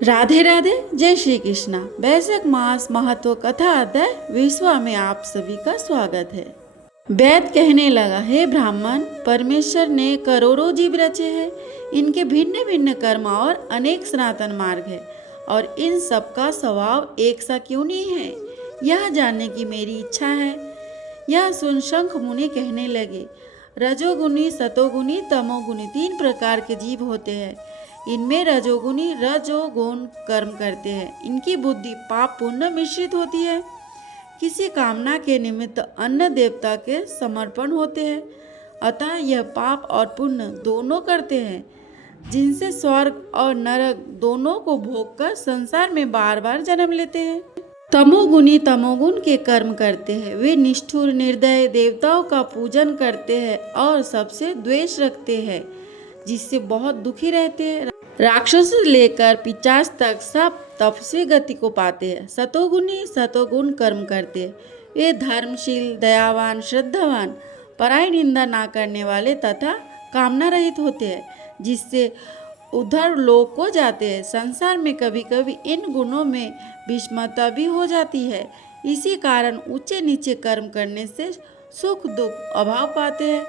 राधे राधे, जय श्री कृष्णा। वैशाख मास महत्व कथा अध्याय 20वां में आप सभी का स्वागत है। वैद कहने लगा, हे ब्राह्मण, परमेश्वर ने करोड़ों जीव रचे हैं। इनके भिन्न भिन्न कर्म और अनेक सनातन मार्ग है, और इन सब का स्वभाव एक सा क्यों नहीं है, यह जानने की मेरी इच्छा है। यह सुन शंख मुनि कहने लगे, रजोगुणी, सतोगुणी, तमोगुणी 3 प्रकार के जीव होते हैं। इनमें रजोगुणी रजोगुण कर्म करते हैं। इनकी बुद्धि पाप पुण्य मिश्रित होती है। किसी कामना के निमित्त अन्न देवता के समर्पण होते हैं, अतः यह पाप और पुण्य दोनों करते हैं, जिनसे स्वर्ग और नरक दोनों को भोग कर संसार में बार बार जन्म लेते हैं। तमोगुणी तमोगुण के कर्म करते हैं। वे निष्ठुर निर्दय देवताओं का पूजन करते हैं और सबसे द्वेष रखते हैं, जिससे बहुत दुखी रहते हैं। राक्षस से लेकर पिशाच तक सब तपस्वी गति को पाते हैं। सतोगुणी सतोगुण कर्म करते हैं। वे धर्मशील, दयावान, श्रद्धावान, पराई निंदा ना करने वाले तथा कामना रहित होते हैं, जिससे उधर लोक को जाते हैं। संसार में कभी कभी इन गुणों में विषमता भी हो जाती है। इसी कारण ऊंचे नीचे कर्म करने से सुख दुख अभाव पाते हैं,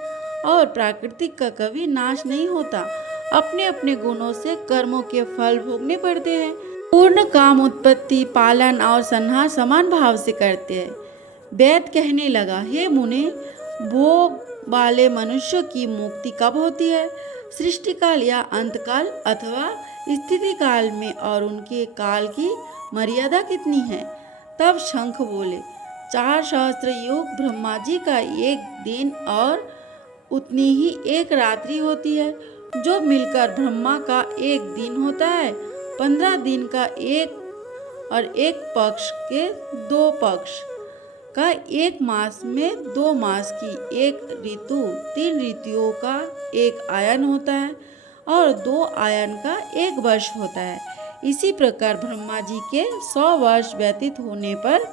और प्राकृतिक का कभी नाश नहीं होता। अपने अपने गुणों से कर्मों के फल भोगने पड़ते हैं। पूर्ण काम उत्पत्ति, पालन और संहार समान भाव से करते हैं। वैद कहने लगा, हे मुने, भोग वाले मनुष्य की मुक्ति कब होती है? सृष्टि काल या अंत काल अथवा स्थिति काल में, और उनके काल की मर्यादा कितनी है? तब शंख बोले, 4 सहस्त्र युग ब्रह्मा जी का एक दिन और उतनी ही एक रात्रि होती है, जो मिलकर ब्रह्मा का एक दिन होता है। 15 दिन का एक और एक पक्ष के 2 पक्ष का एक मास में 2 मास की एक ऋतु, 3 ऋतुओं का एक आयन होता है, और 2 आयन का एक वर्ष होता है। इसी प्रकार ब्रह्मा जी के 100 वर्ष व्यतीत होने पर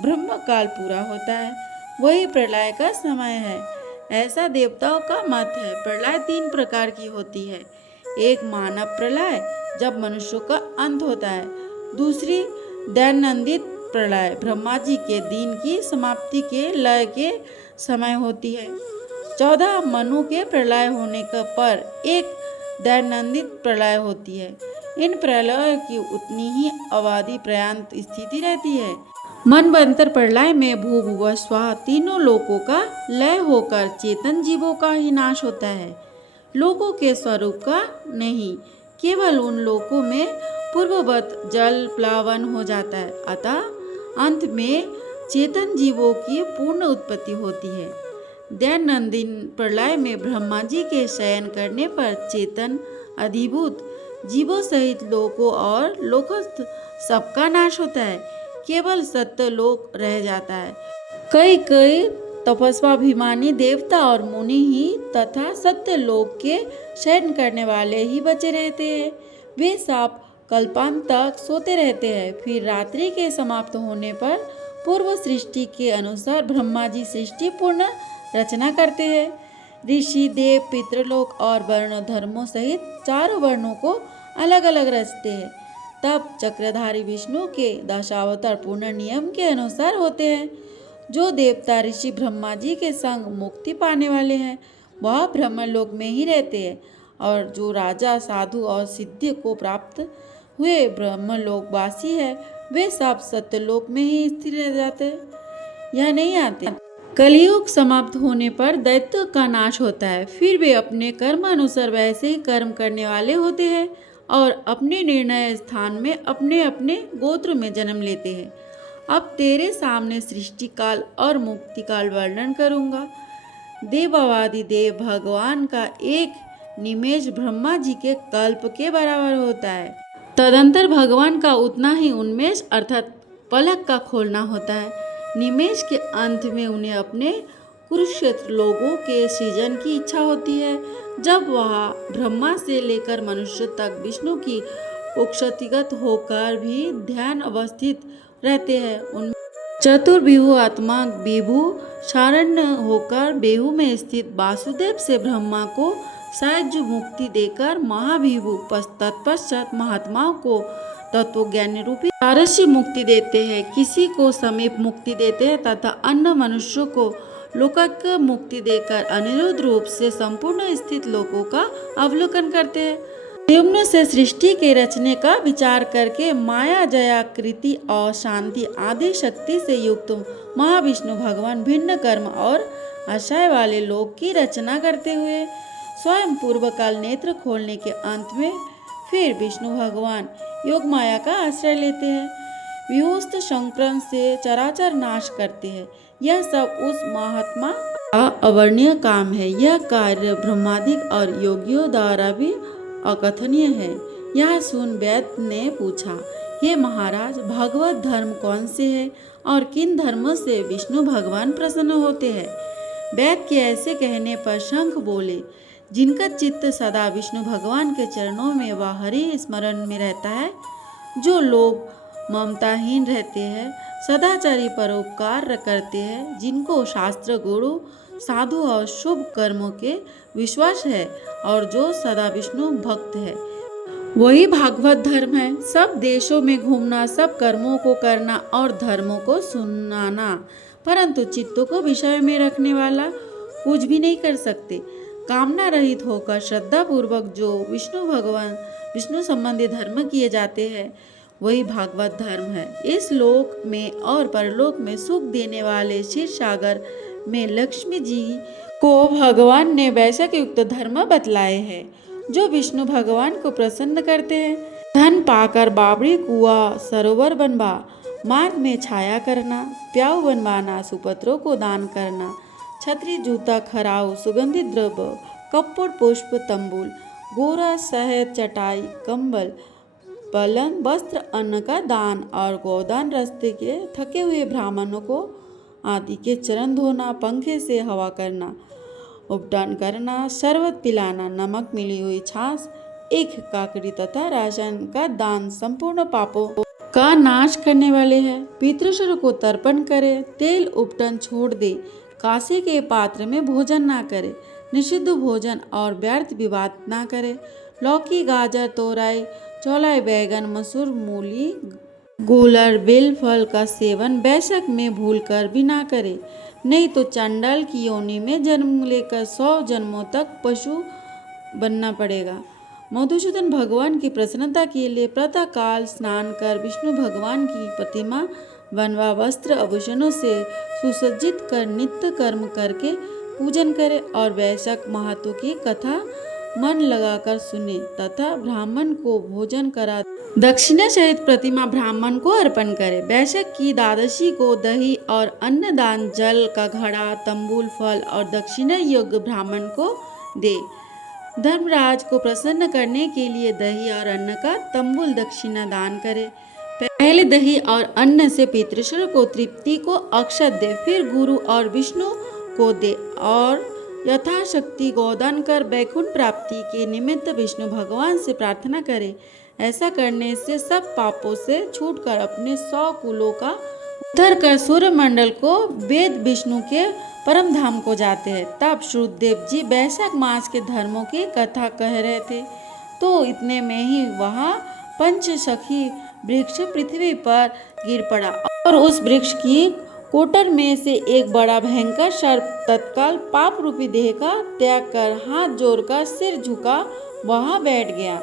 ब्रह्म काल पूरा होता है। वही प्रलय का समय है, ऐसा देवताओं का मत है। प्रलय 3 प्रकार की होती है। एक मानव प्रलय, जब मनुष्यों का अंत होता है। दूसरी दैनंदिन प्रलय, ब्रह्मा जी के दिन की समाप्ति के लय के समय होती है। 14 मनु के प्रलय होने का पर एक दैनंदिन प्रलय होती है। इन प्रलयों की उतनी ही अवधि पर्यंत स्थिति रहती है। मनवंतर प्रलय में भू भुवः स्वः तीनों लोकों का लय होकर चेतन जीवों का ही नाश होता है, लोकों के स्वरूप का नहीं। केवल उन लोकों में पूर्ववत जल प्लावन हो जाता है। अतः अंत में चेतन जीवों की पूर्ण उत्पत्ति होती है। दैनंदिन प्रलय में ब्रह्मा जी के शयन करने पर चेतन अधिभूत जीवों सहित लोकों और लोकस्थ सबका नाश होता है। केवल सत्य लोक रह जाता है। कई कई तपस्वाभिमानी देवता और मुनि ही तथा सत्य लोक के शयन करने वाले ही बचे रहते हैं। वे सब कल्पांत तक सोते रहते हैं। फिर रात्रि के समाप्त होने पर पूर्व सृष्टि के अनुसार ब्रह्मा जी सृष्टि पूर्ण रचना करते हैं। ऋषि, देव, पितृलोक और वर्ण धर्मों सहित 4 वर्णों को अलग अलग रचते हैं। तब चक्रधारी विष्णु के 10 अवतार पूर्ण नियम के अनुसार होते हैं। जो देवता ऋषि ब्रह्मा जी के संग मुक्ति पाने वाले हैं, वह ब्रह्मलोक में ही रहते हैं, और जो राजा, साधु और सिद्धि को प्राप्त हुए ब्रह्मलोकवासी है, वे सब सत्यलोक में ही स्थिर रह जाते हैं, यह नहीं आते। कलियुग समाप्त होने पर दैत्य का नाश होता है। फिर वे अपने कर्म अनुसार वैसे ही कर्म करने वाले होते हैं, और अपने निर्णय स्थान में अपने अपने गोत्र में जन्म लेते हैं। अब तेरे सामने सृष्टि काल और मुक्ति काल वर्णन करूंगा। देववादि देव भगवान का एक निमेष ब्रह्मा जी के कल्प के बराबर होता है। तदंतर भगवान का उतना ही उन्मेष अर्थात पलक का खोलना होता है। निमेष के अंत में उन्हें अपने कुरुक्षेत्र लोगों के सृजन की इच्छा होती है। जब वह ब्रह्मा से लेकर मनुष्य तक विष्णु की उक्षतिगत होकर भी ध्यान अवस्थित रहते हैं। उन चतुर्विभु आत्मा विभु शारण्य होकर बेहू में स्थित वासुदेव से ब्रह्मा को सहज मुक्ति देकर महाविभु तत्पश्चात महात्माओं को तत्वज्ञान रूपी पारस्य मुक्ति देते हैं, किसी को समीप मुक्ति देते हैं तथा अन्य मनुष्यों को लोकक मुक्ति देकर अनिरुद्ध रूप से संपूर्ण स्थित लोकों का अवलोकन करते हैं। निम्न से सृष्टि के रचने का विचार करके माया, जया, कृति और शांति आदि शक्ति से युक्त महाविष्णु भगवान भिन्न कर्म और आशय वाले लोक की रचना करते हुए स्वयं पूर्व काल नेत्र खोलने के अंत में फिर विष्णु भगवान योग माया का आश्रय लेते हैं, व्यूस्त संक्रमण से चराचर नाश करते हैं। यह सब उस महात्मा का अवर्णीय काम है। यह कार्य ब्रह्मादिक और योगियों द्वारा भी अकथनीय है। यह सुन वैद्य ने पूछा, हे महाराज, भगवत धर्म कौन से है और किन धर्मों से विष्णु भगवान प्रसन्न होते हैं? वैद्य के ऐसे कहने पर शंख बोले, जिनका चित्त सदा विष्णु भगवान के चरणों में व हरि स्मरण में रहता है, जो लोग ममताहीन रहते हैं, सदाचारी परोपकार करते हैं, जिनको शास्त्र, गुरु, साधु और शुभ कर्मों के विश्वास है और जो सदा विष्णु भक्त है, वही भागवत धर्म है। सब देशों में घूमना, सब कर्मों को करना और धर्मों को सुनाना, परंतु चित्तों को विषय में रखने वाला कुछ भी नहीं कर सकते। कामना रहित होकर श्रद्धा पूर्वक जो विष्णु संबंधी धर्म किए जाते हैं, वही भागवत धर्म है। इस लोक में और परलोक में सुख देने वाले क्षीर सागर में लक्ष्मी जी को भगवान ने वैश्यक युक्त धर्म बतलाए हैं, जो विष्णु भगवान को प्रसन्न करते हैं। धन पाकर बावड़ी, कुआं, सरोवर बनवा, मार्ग में छाया करना, प्याऊ बनवाना, सुपत्रों को दान करना, छतरी, जूता, खराऊ, सुगंधित द्रव्य, कपड़, पुष्प, तंबूल, गोरा, शहद, चटाई, कंबल, पलंग, वस्त्र, अन्न का दान और गोदान, रास्ते के थके हुए ब्राह्मणों को आदि के चरण धोना, पंखे से हवा करना, उपदान करना, शरबत पिलाना, नमक मिली हुई छाछ, एक काकड़ी तथा राशन का दान संपूर्ण पापों का नाश करने वाले हैं। पितृश्वर को तर्पण करे, तेल उपटन छोड़ दे, कांसे के पात्र में भोजन ना करे, निषिद्ध भोजन और व्यर्थ विवाद ना करे, लौकी, गाजर, तोरई, चौलाई, बैगन, मसूर, मूली, गूलर, बेल फल का सेवन वैशाख में भूलकर भी ना करे, नहीं तो चांडाल की योनि में जन्म लेकर 100 जन्मों तक पशु बनना पड़ेगा। मधुसूदन भगवान की प्रसन्नता के लिए प्रातः काल स्नान कर विष्णु भगवान की प्रतिमा बनवा, वस्त्र आभूषणों से सुसज्जित कर नित्य कर्म करके पूजन करे और वैशाख महात्मा की कथा मन लगाकर सुने तथा ब्राह्मण को भोजन करा दक्षिणा सहित प्रतिमा ब्राह्मण को अर्पण करे। वैशाख की द्वादशी को दही और अन्न दान, जल का घड़ा, तंबूल, फल और दक्षिणा योग्य ब्राह्मण को दे। धर्मराज को प्रसन्न करने के लिए दही और अन्न का तंबूल दक्षिणा दान करे। पहले दही और अन्न से पितृश्वर को तृप्ति को अक्षत दे, फिर गुरु और विष्णु को दे और यथाशक्ति गोदान कर वैकुंठ प्राप्ति के निमित्त विष्णु भगवान से प्रार्थना करे। ऐसा करने से सब पापों से छूटकर अपने 100 कुलों का उद्धार कर सूर्य मंडल को वेद विष्णु के परम धाम को जाते हैं। तब श्रुतदेव जी वैशाख मास के धर्मों की कथा कह रहे थे, तो इतने में ही वहाँ पंचसखी वृक्ष पृथ्वी पर गिर पड़ा और उस वृक्ष की कोटर में से एक बड़ा भयंकर सर्प तत्काल पाप रूपी देह का त्याग कर हाथ जोड़कर सिर झुका वहां बैठ गया।